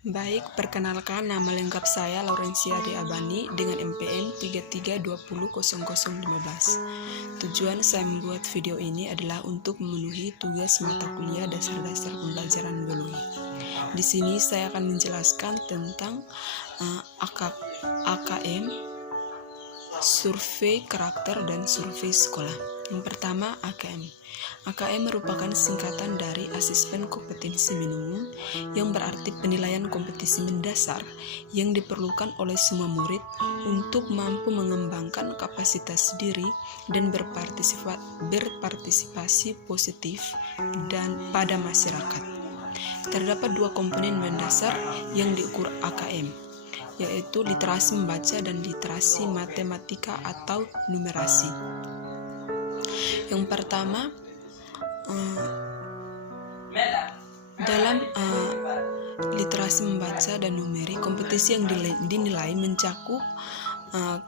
Baik, perkenalkan nama lengkap saya Laurencia De Abani dengan NPM 33200015. Tujuan saya membuat video ini adalah untuk memenuhi tugas mata kuliah dasar-dasar pembelajaran biologi. Di sini saya akan menjelaskan tentang AKM, survei karakter dan survei sekolah. Yang pertama, AKM. AKM merupakan singkatan dari Asesmen Kompetensi Minimum, yang berarti penilaian kompetensi mendasar yang diperlukan oleh semua murid untuk mampu mengembangkan kapasitas diri dan berpartisipasi positif dan pada masyarakat. Terdapat dua komponen mendasar yang diukur AKM, yaitu literasi membaca dan literasi matematika atau numerasi. Yang pertama, dalam literasi membaca dan numerik, kompetensi yang dinilai mencakup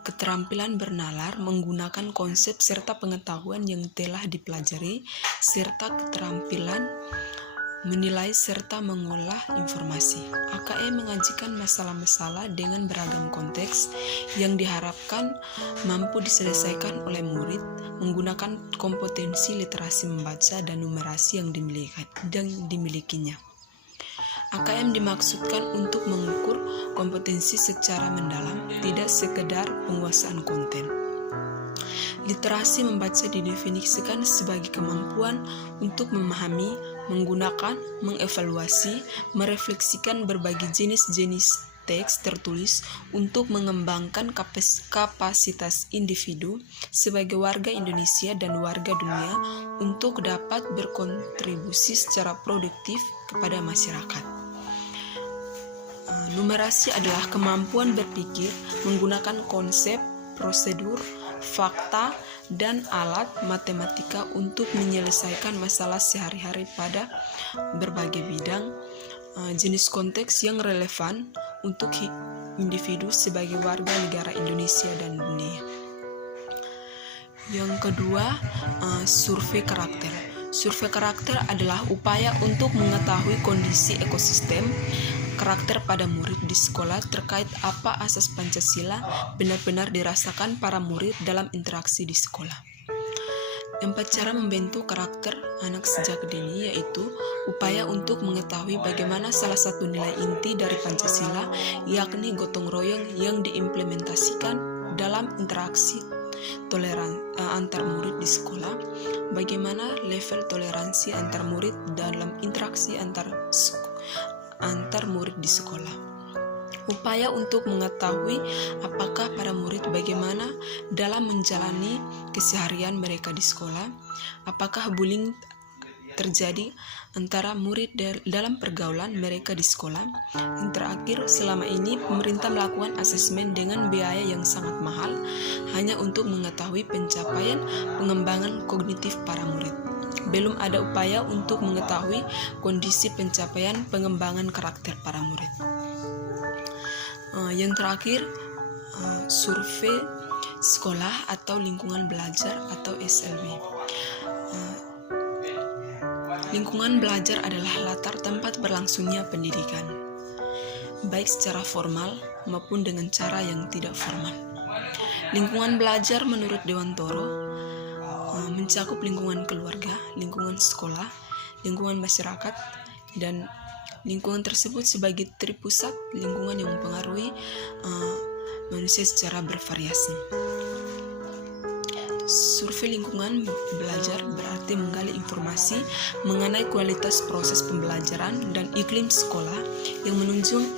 keterampilan bernalar menggunakan konsep serta pengetahuan yang telah dipelajari, serta keterampilan menilai serta mengolah informasi. AKM mengajikan masalah-masalah dengan beragam konteks yang diharapkan mampu diselesaikan oleh murid menggunakan kompetensi literasi membaca dan numerasi yang dimilikinya. AKM dimaksudkan untuk mengukur kompetensi secara mendalam, tidak sekedar penguasaan konten. Literasi membaca didefinisikan sebagai kemampuan untuk memahami, menggunakan, mengevaluasi, merefleksikan berbagai jenis-jenis teks tertulis untuk mengembangkan kapasitas individu sebagai warga Indonesia dan warga dunia untuk dapat berkontribusi secara produktif kepada masyarakat. Numerasi adalah kemampuan berpikir menggunakan konsep, prosedur, fakta, dan alat matematika untuk menyelesaikan masalah sehari-hari pada berbagai bidang, jenis konteks yang relevan untuk individu sebagai warga negara Indonesia dan dunia. Yang kedua, survei karakter. Survei karakter adalah upaya untuk mengetahui kondisi ekosistem karakter pada murid di sekolah terkait apa asas Pancasila benar-benar dirasakan para murid dalam interaksi di sekolah. 4 cara membentuk karakter anak sejak dini, yaitu upaya untuk mengetahui bagaimana salah satu nilai inti dari Pancasila, yakni gotong royong yang diimplementasikan dalam interaksi antar murid di sekolah, bagaimana level toleransi antar murid dalam interaksi antar murid di sekolah. Upaya untuk mengetahui apakah para murid bagaimana dalam menjalani keseharian mereka di sekolah, apakah bullying terjadi antara murid dalam pergaulan mereka di sekolah. Yang terakhir, selama ini pemerintah melakukan asesmen dengan biaya yang sangat mahal hanya untuk mengetahui pencapaian pengembangan kognitif para murid. Belum ada upaya untuk mengetahui kondisi pencapaian pengembangan karakter para murid. Yang terakhir, survei sekolah atau lingkungan belajar atau SLB. Lingkungan belajar adalah latar tempat berlangsungnya pendidikan, baik secara formal maupun dengan cara yang tidak formal. Lingkungan belajar menurut Dewan Toro mencakup lingkungan keluarga, lingkungan sekolah, lingkungan masyarakat, dan lingkungan tersebut sebagai tripusat lingkungan yang mempengaruhi manusia secara bervariasi. Survei lingkungan belajar berarti menggali informasi mengenai kualitas proses pembelajaran dan iklim sekolah yang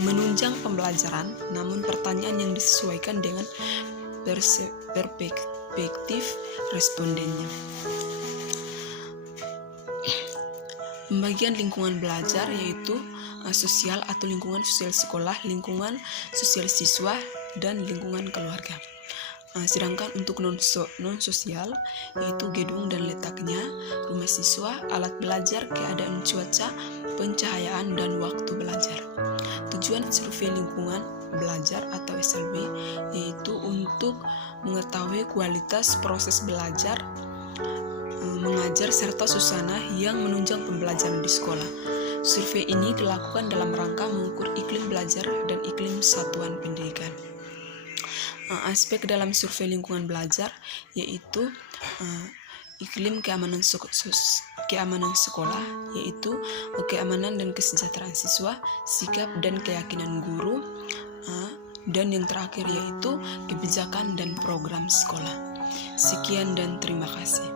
menunjang pembelajaran, namun pertanyaan yang disesuaikan dengan perspektif respondennya. Pembagian lingkungan belajar yaitu sosial atau lingkungan sosial sekolah, lingkungan sosial siswa, dan lingkungan keluarga. Sedangkan untuk non-sosial yaitu gedung dan letaknya, rumah siswa, alat belajar, keadaan cuaca, pencahayaan, dan waktu belajar. Tujuan survei lingkungan belajar atau SLB yaitu untuk mengetahui kualitas proses belajar, mengajar, serta suasana yang menunjang pembelajaran di sekolah. Survei ini dilakukan dalam rangka mengukur iklim belajar, dan iklim satuan pendidikan. Aspek dalam survei lingkungan belajar yaitu iklim keamanan sekolah, yaitu keamanan dan kesejahteraan siswa, sikap dan keyakinan guru, dan yang terakhir yaitu kebijakan dan program sekolah. Sekian dan terima kasih.